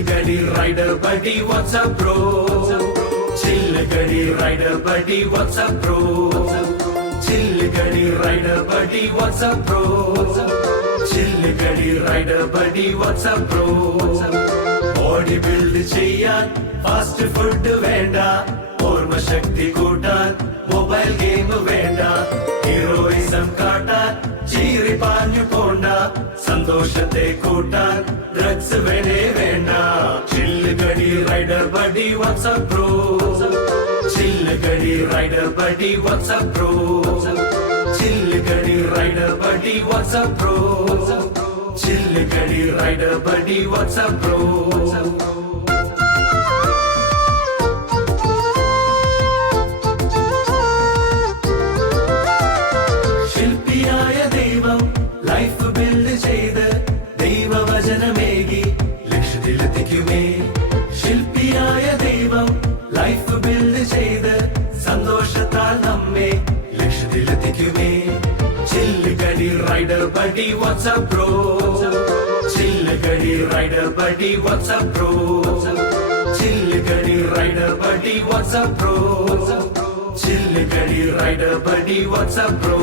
Chilligadi rider buddy, what's up bro? Chilligadi rider buddy, what's up bro? Chilligadi rider buddy, what's up bro? Chilligadi rider buddy, what's up bro? Body build ചെയ്യാൻ fast food വേണ്ട, ഓർമ്മ ശക്തി കൂട്ടാൻ mobile game വേണ്ട, heroism കാട്ടാൻ ചീറി പാഞ്ഞു പോണ്ട, സന്തോഷത്തെ കൂട്ടാൻ ഡ്രഗ്സ് വേണേ വേണ്ട. ചില്ലുകടി റൈഡർ ബഡി വാട്സ്ആപ്പ് ബ്രോ, ചില്ലുകടി റൈഡർ ബഡി വാട്സ്ആപ്പ് ബ്രോ, ചില്ലുകടി റൈഡർ ബഡി വാട്സ്ആപ്പ് ബ്രോ, ചില്ലുകടി റൈഡർ ബഡി വാട്സ്ആപ്പ് ബ്രോ. ശില്പിയായ ദൈവം ലൈഫ് ബിൽഡ് ചെയ്ത് ദൈവവചനമേകി ലക്ഷ്യത്തിലെത്തിക്കുമേ. ശില്പിയായ ദൈവം ലൈഫ് ബിൽഡ് ചെയ്ത് സന്തോഷത്താൽ നമ്മെ ലക്ഷ്യത്തിലെത്തിക്കുമേ. ചില്ലുകടി റൈഡർ ബഡി വാട്സ്ആപ്പ് ബ്രോ, ചില്ലുകടി റൈഡർ ബഡി വാട്സ്ആപ്പ് ബ്രോ, ചില്ലുകടി റൈഡർ ബഡി വാട്സ്ആപ്പ് ബ്രോ, ചില്ലുകടി റൈഡർ ബഡി വാട്സ്ആപ്പ് ബ്രോ.